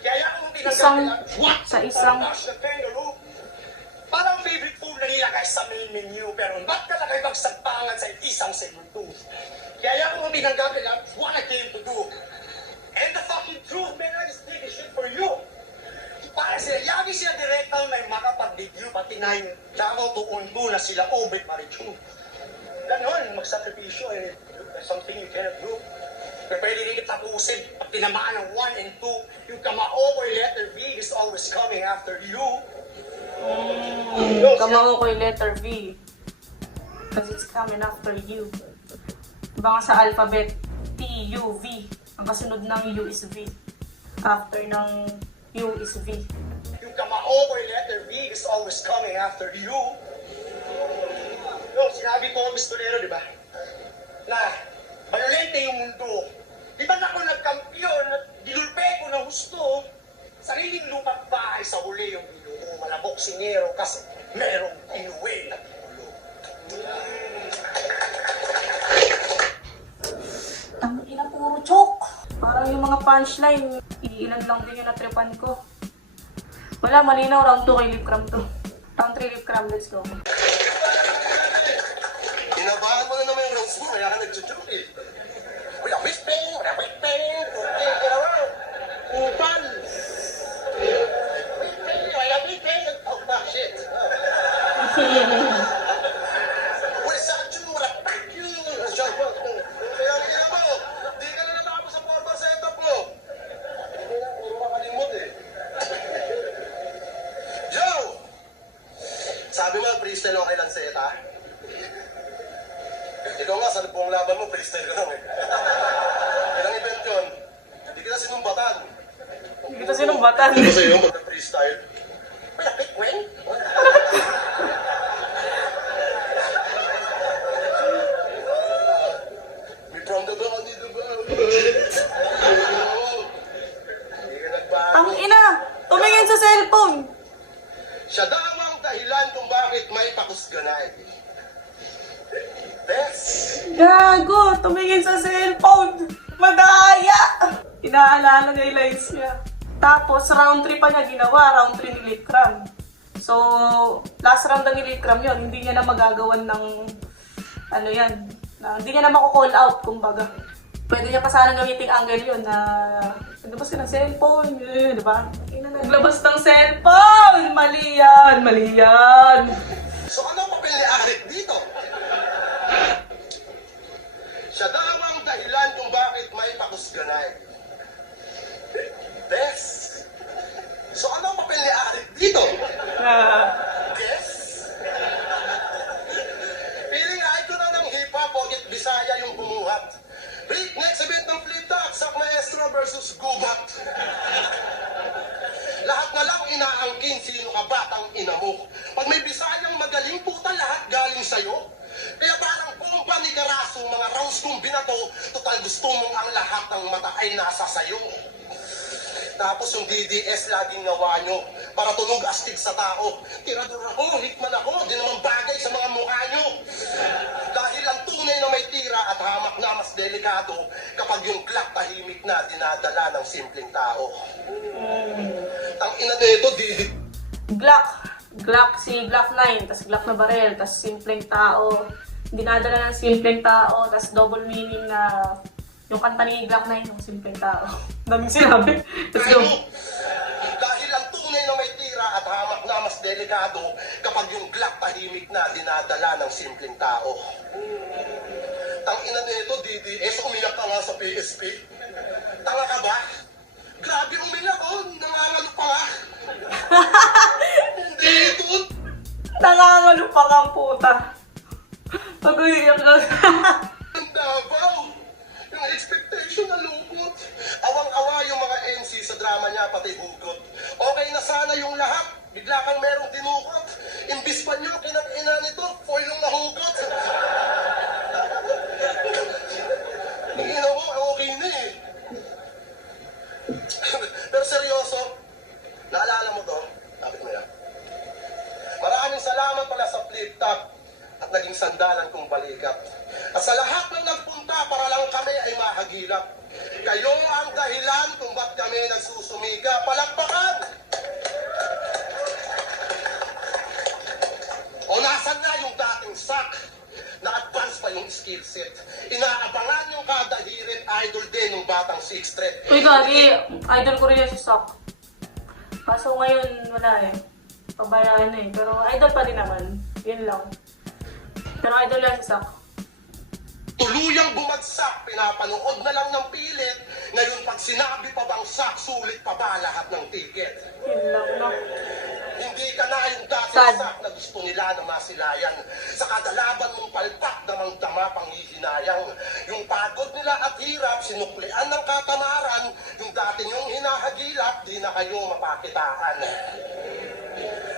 Kaya kung tinanggap Isang- sa isang- Parang touch the kangaroo. Parang favorite food na nilagay sa main menu, pero ba't ka lagay pagsagpangan sa isang segundo? Kaya kung tinanggap nila, what I came to do. And the fucking truth, man, I just take a shit for you. Para sila, yagi sila direktang may makapag-debut, pati na yung Davao to Undo na sila obit marichu. Ganon, magsakripisyo, eh, something you cannot do. Pero pwede rin tapusin, pag tinamaan ng 1 and 2, yung kamao or letter V is always coming after you. Kamao ko yung letter V. Because it's coming after you. Diba nga sa alphabet, T, U, V. Ang kasunod ng U is V. After ng U is V. Yung kamao or letter V is always coming after you. No, sinabi ko, Mr. di ba? Na, bayolente yung mundo. Di ba na ako nagkampiyon at dinulpe ko ng gusto? Sariling lupa't bahay sa huli yung binuo. Malabok singero kasi merong inuwi na titulo. Ang ina puro joke. Parang yung mga punchline, iilan lang din yung natripan ko. Wala, malinaw. Round 2 kay Lip Cram to. Round 3 Lip Cram, let's go. Inabahan mo na naman yung rounds mo, kaya ka nag-joke eh. Wala whispering, upal. Wala whispering, oh shit. Wala sa action, wala pack you. Kaya mo, di ka na natapos sa formal setup mo. Hindi na, puro makalimot eh. Joe! Sabi mo, freestyle okay lang seta. Ikaw nga, sa buong laban mo, freestyle ka lang eh. Ilang event yun, hindi kita sinumbatan. Hindi kita sinumbatan. Ano sa'yo, magka-freestyle? Wala, Bitcoin? May from the back, dito ba? Hindi ka nagbago. Ang ina! Tumingin sa cellphone! Siya daw ang dahilan kung bakit may pakusganay. Bes! Gago! Tumingin sa cellphone! Madaya! Inaalala niya yung lines niya. Tapos, round 3 pa niya ginawa. Round 3 ni Lip Cram. So, last round na ni Lip Cram yun. Hindi niya na magagawan ng... Ano yan? Hindi niya na mako-call out, kumbaga. Pwede niya pa sana gamitin angle yun na... Naglabas ka ng cellphone. Di ba? Naglabas ng cellphone! Mali yan! Mali yan! So ano ang papel ni Arik dito? Siya daw ang dahilan kung bakit may pakusganay. Bes! So ano ang papel ni Arik dito? Bes? Piling icon na ng hip-hop, Ogit Bisaya yung bumuhat. Rick, next event ng Flip Talk, Sak Maestro versus Gubat. Lahat na lang inaangkin sino ka batang ina mo. Pag may Bisayang magaling puta, lahat galing sa'yo. Kaya parang bomba ni Karaso, mga rounds kong binato, total gusto mong ang lahat ng mata ay nasa sayo. Tapos yung DDS laging nawa nyo, para tunog astig sa tao. Tirador ako, hitman ako, di naman bagay sa mga mukha nyo. Dahil ang tunay na may tira at hamak na mas delikado kapag yung Glock tahimik na dinadala ng simpleng tao. Ang ina nito, Glock, si Glock 9, tas Glock na barel, tas simpleng tao. Dinadala ng simpleng tao, tas double meaning na yung kanta ni Glock 9, yung simpleng tao. Daming sinabi. Let's go. Dahil ang tunay na may tira at hamak na mas delikado kapag yung Glock tahimik na dinadala ng simpleng tao. Tang ina nito, DDS, umiyak ka nga sa PSP. Tanga ka ba? Grabe umiyak, oh, nangangalo pa nga. Hindi ito. Nangangalo pa kang puta. Pag-uiyak ka. Ang Davao. Yung expectation na lungkot. Awang-awa yung mga MC sa drama niya, pati hugot. Okay na sana yung lahat. Bigla kang merong dinukot. Imbis pa niyo, kinag-ina nito, foil yung nahugot. Nangina mo, okay na eh. Pero seryoso, naalala mo to? Lapit mo yan. naman pala sa flip-top at naging sandalan kong balikat. At sa lahat ng nagpunta para lang kami ay mahagilap. Kayo ang dahilan kung ba't kami nagsusumika. Palakpakan! O nasan na yung dating sak? Na-advance pa yung skill set. Inaabangan yung kada hirit, idol din ng batang 6th Street. Uy, gagi. Idol ko rin yan si Sok. Kaso ngayon, wala eh. Pabayaan na eh. Pero idol pa din naman. Yun lang. Pero idol yan si Sok. Tuluyang bumagsak, pinapanood na lang ng pilit. Ngayon pag sinabi pa bang sak, sulit pa ba lahat ng ticket? Yun lang, no? Hindi ka na yung dating Sad. sak na gusto nila na masilayan. Sa kadalaban mong palpak, damang-dama panghihinayang. Yung pagod nila at hirap, sinuklian ng katamaran. Yung dati niyong hinahagilap, di na kayo mapakitaan.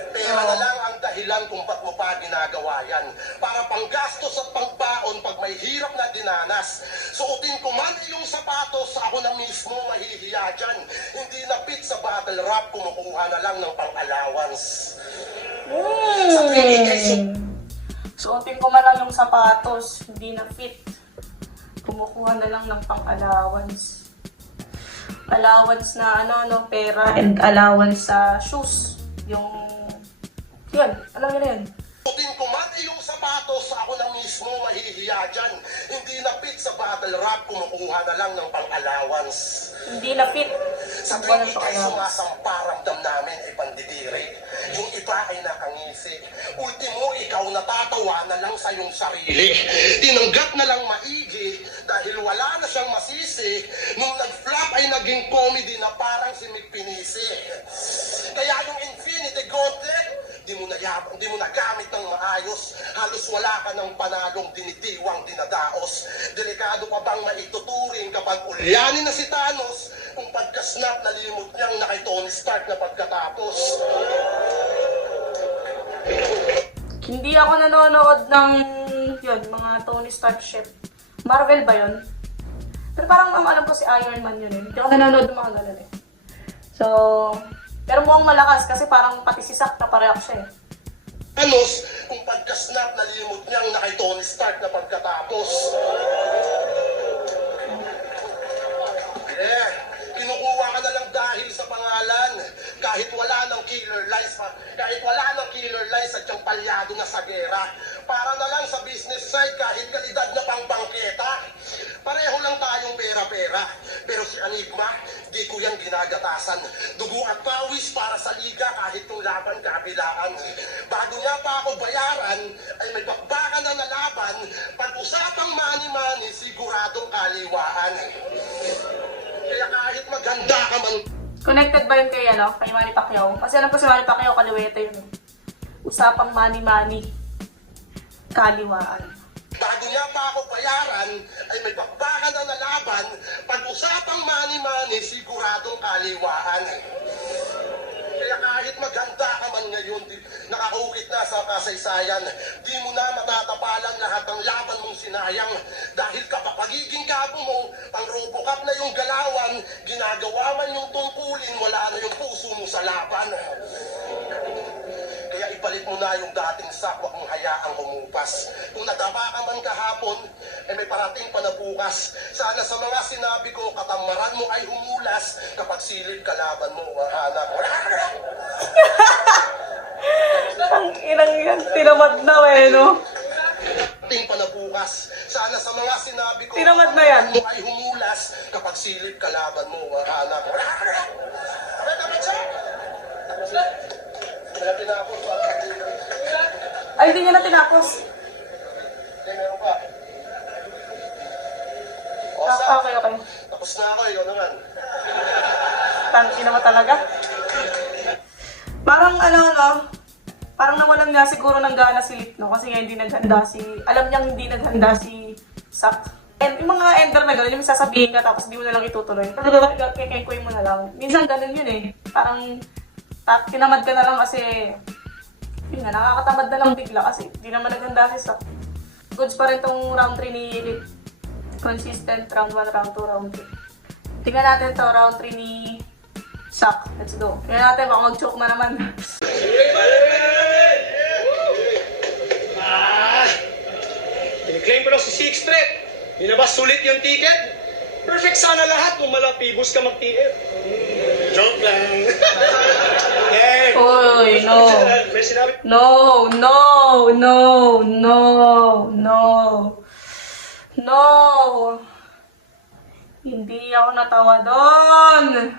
Pera na lang ang dahilan kung ba't mo pa ginagawa yan. Para panggastos at pangbaon pag may hirap na dinanas. Suotin ko man iyong sapatos, ako na mismo mahihiya dyan. Hindi na fit sa battle rap, kumukuha na lang ng pang-allowance. Sa 3K, Suotin ko man lang yung sapatos, hindi na fit. Kumukuha na lang ng pang-allowance. Allowance na ano, pera and allowance sa shoes. Yun, alam niyo na yun. suotin ko man iyong sapatos, ako na mismo mahihiya dyan. Hindi na fit sa battle rap, kumukuha na lang ng pang-allowance. Hindi na fit. Sa Kumukuha ng tuwing ay pang-allowance. sumasamparamdam namin ay pandidiri. Yung iba ay nakangisi. Ultimo, ikaw natatawa na lang sa iyong sarili. Tinanggap na lang maigi dahil wala na siyang masisi. Nung nag-flop ay naging comedy na parang si Mick Pinisi. Kaya yung Infinity Gauntlet, di mo na gamit ng maayos. Halos wala ka ng panalong dinitiwang dinadaos. Delikado pa bang maituturing kapag ulyanin na si Thanos? Kung pagka-snap nalimot niyang na kay Tony Stark na pagkatapos. Hindi ako nanonood ng yun, mga Tony Stark ship. Marvel ba yun? Pero parang ang alam ko si Iron Man yun eh. Hindi ako nanonood ng mga ganun eh. So, pero mukhang malakas kasi parang pati si Zack na pareak siya eh. Thanos, kung pagka-snap nalimot niyang na kay Tony Stark na pagkatapos. Kinukuha ka na lang dahil sa pangalan. Kahit wala ng killer lies, at siyang palyado na sa gera. Para na lang sa business side, kahit kalidad na pang bangketa. Pareho lang tayong pera-pera. Pero si Enigma, di ko yan ginagatasan. Dugo at pawis para sa liga kahit yung laban kabilaan. Bago nga pa ako bayaran, ay may bakbakan na nalaban. Pag-usapang money-money, siguradong kaliwaan. Kaya kahit maganda ka man... Connected ba yun kay Manny Pacquiao? Kasi alam ko si Manny Pacquiao, kaliwete yun eh. Usapang money-money, kaliwaan. Bago nga pa ako bayaran, ay may bakbakan na nalaban. Pag-usapang money-money, siguradong kaliwaan. Kaya kahit maganda ka man ngayon, nakaukit na sa kasaysayan, di mo na matatapalan lahat ng laban mong sinayang. Dahil kapapagiging kabo mo, pang robocop na yung galawan, ginagawa man yung tungkulin, wala na yung puso mo sa laban. Kaya ibalik mo na yung dating sak, wag mong hayaang humupas. Kung nadama ka man kahapon, may parating pa na bukas. Sana sa mga sinabi ko, katamaran mo ay humulas kapag silid kalaban mo, hanap. Ang inang yan, tinamad na eh, no? Ting pa na bukas. Sana sa mga sinabi ko, Tinamad na yan. mo ay humulas kapag silid kalaban mo, hanap. Ay, hindi niya na tinapos. Meron pa. Okay. Tapos na ako, ikaw naman. Tangki naman talaga. Parang parang nawalan nga siguro ng gana si Lit, no? Kasi nga hindi naghanda alam niyang hindi naghanda si Zack. And yung mga ender na gano'n, yung sasabihin ka tapos di mo na lang itutuloy. Kekekuin mo na lang. Minsan gano'n yun eh. Parang tinamad ka na lang kasi yun nga, nakakatamad na lang bigla kasi di naman naghanda si Zack. Goods pa rin tong round 3 ni Lit. Consistent, round 1, round 2, round 3. Tingnan natin to round 3 ni Zack. Let's go. Tingnan natin, baka mag-choke na naman. si Sixth Street. Binabas sulit yung ticket. Perfect sana lahat kung malapibos ka mag-TF. Joke lang. Yeah. Uy, no. May sinabi. No, no, no, no, no. No. Hindi ako natawa doon.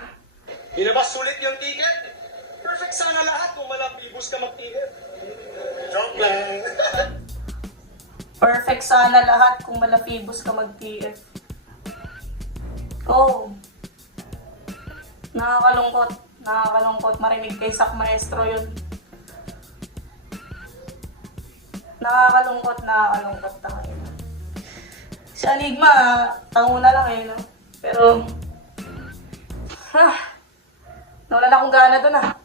Binabas sulit yung ticket. Perfect sana lahat kung malapibos ka mag-TF. Joke lang. Perfect sana lahat kung malapibos ka mag-TF. Oh. Nakakalungkot. Nakakalungkot. Marinig kay Sak Maestro yun. Nakakalungkot. Nakakalungkot tayo. Si Enigma, tango na lang eh, no? Pero, nawala na akong gana dun ah.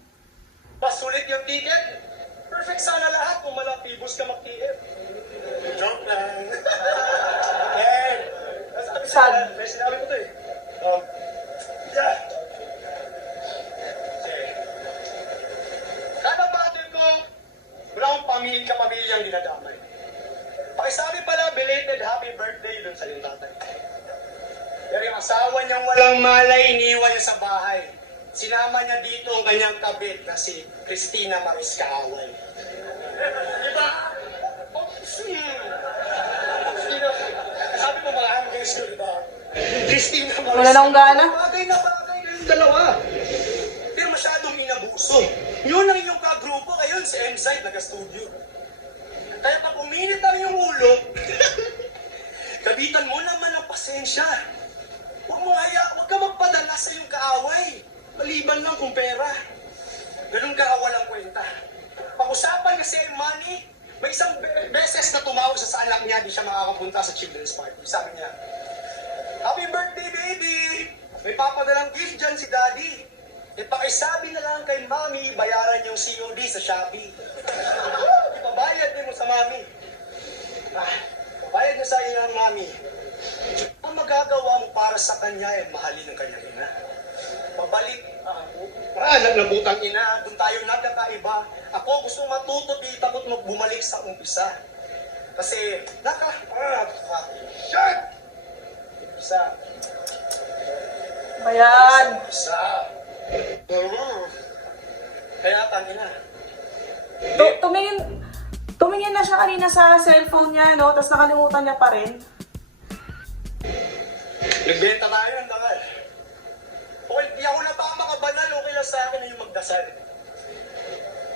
Bas sulit yung ticket. Perfect sana lahat kung malapibos ka mag-TF. Joke lang. Yeah. Sad. May sinabi ko to eh. Yeah. Kada battle ko, wala akong pamilyang dinadamay. Pakisabi pala, belated happy birthday dun sa yung tatay. Pero yung asawa niyang walang malay, iniwan niya sa bahay. Sinama niya dito ang kanyang kabit na si Christina Maris Kaaway. Diba? Christina, sabi mo mga hanggang school, diba? Christina Maris. Wala na akong gana. Bagay na bagay na yung dalawa. Pero masyadong inabuso. Yun ang inyong kagrupo ngayon sa M-Site, nag-studio. Kaya pag uminit ang iyong ulo, kabitan mo naman ang pasensya. Huwag ka magpadala sa iyong kaaway. Maliban lang kung pera. Ganun ka walang kwenta. Pag-usapan kasi ay money, may isang beses na tumawag siya sa anak niya, di siya makakapunta sa children's party. Sabi niya, "Happy birthday, baby! May papadalang gift dyan si daddy. E pakisabi na lang kay mami, bayaran yung COD sa Shopee." Ipabayad din mo sa mami. Bayad na sa iyo ng mami. Ang magagawa mo para sa kanya ay mahalin ang kanyang ina. Pabalik. Nagbutang ina. Doon tayo nagkakaiba. Ako gusto matuto, di takot bumalik sa umpisa. Kasi, shit! Umpisa. Bayan. Umpisa. Kaya tangina. Tumingin na siya kanina sa cellphone niya, no? Tapos nakalimutan niya pa rin. Nagbenta tayo ng dangal. Okay, di ako napamakabanal, okay lang sa akin na yung magdasal.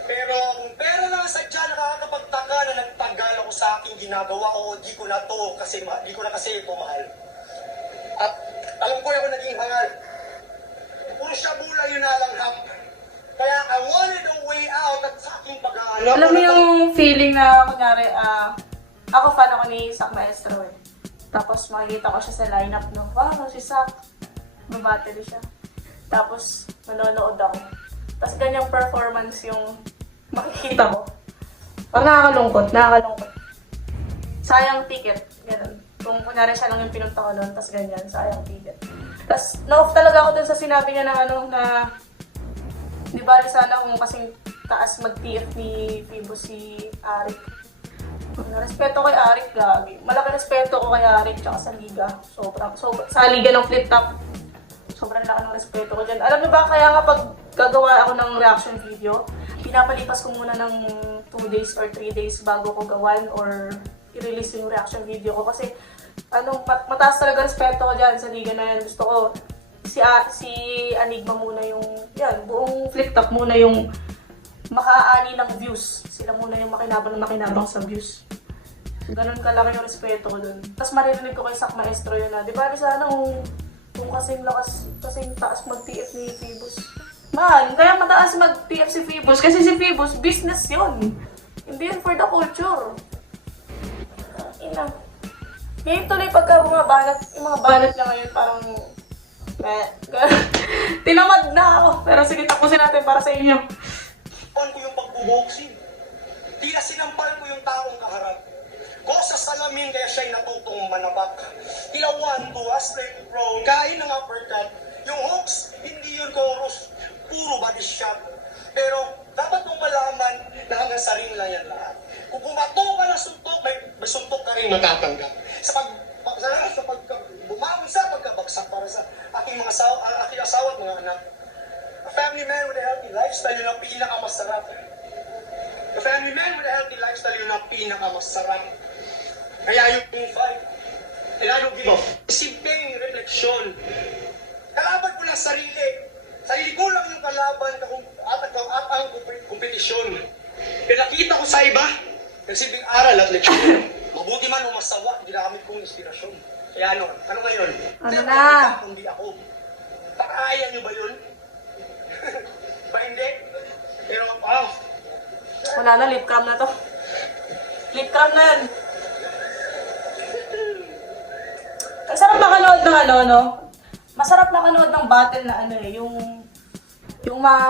Pero kung pera na sadya nakakapagtaka na nagtagal ako sa aking ginagawa o di ko na kasi ito mahal. At alam ko yung naging hangal. Puro siya bula yun nalanghap. Kaya I wanted a way out at sa aking pag-aanap. Alam mo yung feeling na, kunyari, ako fan ako ni Sak Maestro eh. Tapos makikita ko siya sa lineup, no? Wow, si Sak. Mabattery siya. Tapos manonood ako. Tapos ganyang performance yung makikita ko. Parang nakakalungkot. Sayang ticket. Ganun. Kung kunyari siya lang yung pinunta ko noon, tapos ganyan, sayang ticket. Tapos na-off talaga ako dun sa sinabi niya na di ba sana kung kasing taas mag-TF ni Fibo si Arik. Respeto kay Arik, gagi. Malaki respeto ko kay Arik tsaka sa liga. Sa liga ng flip top, sobrang laki ng respeto ko dyan. Alam niyo ba, kaya nga pag gagawa ako ng reaction video, pinapalipas ko muna ng 2 days or 3 days bago ko gawan or i-release yung reaction video ko. Kasi mataas talaga respeto ko dyan sa liga na yan. Gusto ko si Enigma muna yung, buong flip top muna yung makaani ng views. Sila muna yung makinabang sa views. Ganun kalaki yung respeto ko dun. Tapos maririnig ko kay Sak Maestro yun na, di ba sana kung kasing taas mag-TF ni Phoebus. Man, kaya mataas mag-TF si Phoebus kasi si Phoebus, business yun. Hindi yun for the culture. Ina. Ngayon tuloy pagka yung mga banat na ngayon parang tinamad na ako. Pero sige, tapusin natin para sa inyo. ko yung pagbuboxing. Tila sinampal ko yung taong kaharap. Ko sa salamin kaya siya'y natutong manabak. Tila 1, 2, straight to pro. Kain ng uppercut. Yung hooks, hindi yun chorus. Puro body shot. Pero dapat mong malaman na hanggang sa ring lang yan lahat. Kung bumato ka ng suntok, may suntok ka rin matatanggap. bumawi sa pagkabagsak para sa aking asawa at mga anak. A family man with a healthy lifestyle yun ang pinakamasarap. A family man with a healthy lifestyle yun ang pinakamasarap. Kaya yung 5, and I don't give up. Simpleng refleksyon. Kalaban ko lang sarili. Sarili ko lang yung kalaban at ang kompetisyon. Pinakita ko sa iba, nagsibing aral at leksyon. Mabuti man o masawa, ginamit kong inspirasyon. Kaya ano ngayon? Ano Sino na? ba kundi ako? Pakaya nyo ba yun? Ba hindi? Pero, Wala na, lip cam na to. Lip cam na yan. Ang sarap makanood ng ano, no? Masarap makanood ng battle na ano eh, yung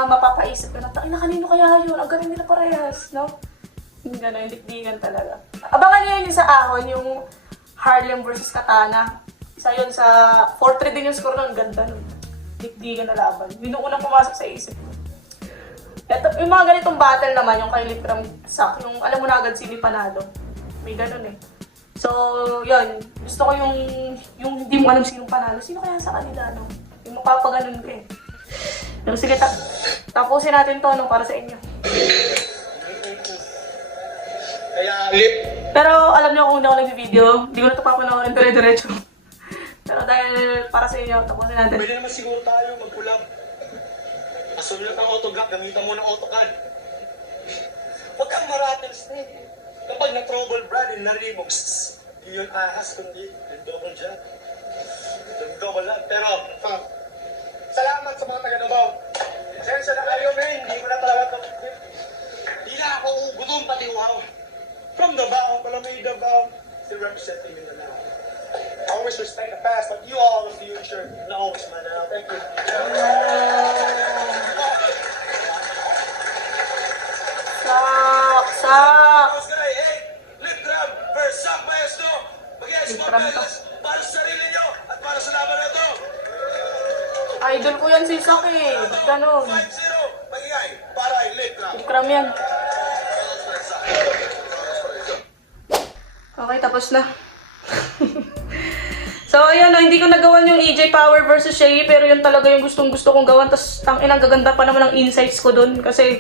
mapapaisip ka na, takin na kanino kaya yun? Ang galing nila parehas, no? Yung gano'n, yung dikdigan talaga. Abangan niyo yun sa ahon, yung Harlem versus Katana. Isa yun sa 4-3 din yung score nun, ganda nun. Dikdigan na laban. Yun yung unang pumasok sa isip ko. Ito, yung mga ganitong battle naman, yung kay Litram Sak, yung alam mo na agad sino panalo. May ganun eh. So, yun. Gusto ko yung hindi mo alam sinong panalo. Sino kaya sa kanila, no? Yung mapapaganon ka eh. Pero sige, tapusin natin to, no, para sa inyo. kaya lip. Pero alam niyo kung hindi ako nag-video, hindi ko na ito papanoorin dire-diretso. Pero dahil para sa inyo, tapusin natin. Pwede naman siguro tayo mag-collab. Masulat ang autograph, gamitan mo ng AutoCAD. Huwag kang ma-rattlesnake. Kapag na-trouble brand, narinig mo, di yun ahas, kundi yung double jab. Yung double jab. Pero, salamat sa mga taga-Davao. Sensya na kayo, men. Hindi ko na talaga ito. Di na ako gutom pati uhaw. From Davao, Palamay, Davao, still representing Mindanao. I always respect the past, but you all the future. And always, Mandanao. Thank you. Sak! Hey, Litram versus Sak Maestro. Mag-iayos mga Litram to. belas para sa sarili nyo at para sa laban na ito. Idol ko yan si Sak eh. Ganun. 5-0. Mag-iay para kay Litram. Likram yan. Okay, tapos na. So, ayun, hindi ko nagawan yung AJ Power versus Shay, pero yun talaga yung gustong-gusto kong gawan. Tapos, ang gaganda pa naman ng insights ko dun. Kasi,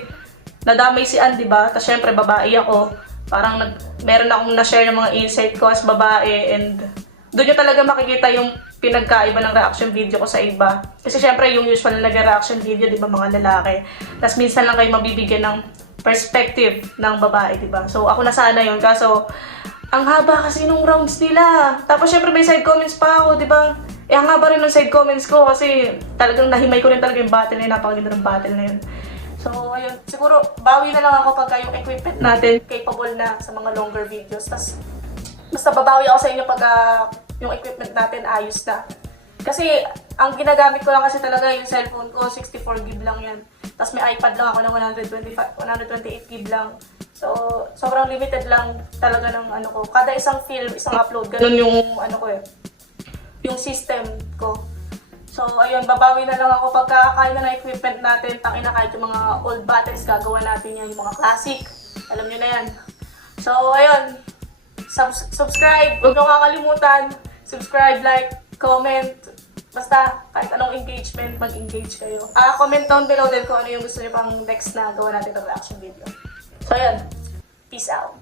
nadamay si Ann, diba? Tapos, syempre, babae ako. Parang, meron akong na-share ng mga insight ko as babae. And, doon nyo talaga makikita yung pinagkaiba ng reaction video ko sa iba. Kasi, syempre, yung usual na nag-reaction video, diba, mga lalaki. Tapos, minsan lang kayo mabibigyan ng perspective ng babae, diba? So, ako na sana yun. Kaso, ang haba kasi nung rounds nila. Tapos syempre may side comments pa ako, di ba? Eh, ang haba rin ng side comments ko kasi talagang nahimay ko rin talaga yung battle na yun. Napakaganda ng battle na yun. So, ayun. Siguro, bawi na lang ako pagka yung equipment natin capable na sa mga longer videos. Tapos, basta babawi ako sa inyo pagka yung equipment natin ayos na. Kasi, ang ginagamit ko lang kasi talaga yung cellphone ko, 64GB lang yan. Tapos may iPad lang ako na 128GB lang. So, sobrang limited lang talaga ng ano ko. Kada isang film, isang upload, ganun yung ano ko eh. Yung system ko. So, ayun, babawi na lang ako pagka kaya na ng equipment natin. Tangina kahit yung mga old battles, gagawa natin yan. Yung mga classic. Alam nyo na yan. So, ayun. Subscribe. Huwag nyo kakalimutan. Subscribe, like, comment. Basta, kahit anong engagement, mag-engage kayo. Comment down below din kung ano yung gusto nyo pang next na gawa natin ng reaction video. So, ayan. Peace out.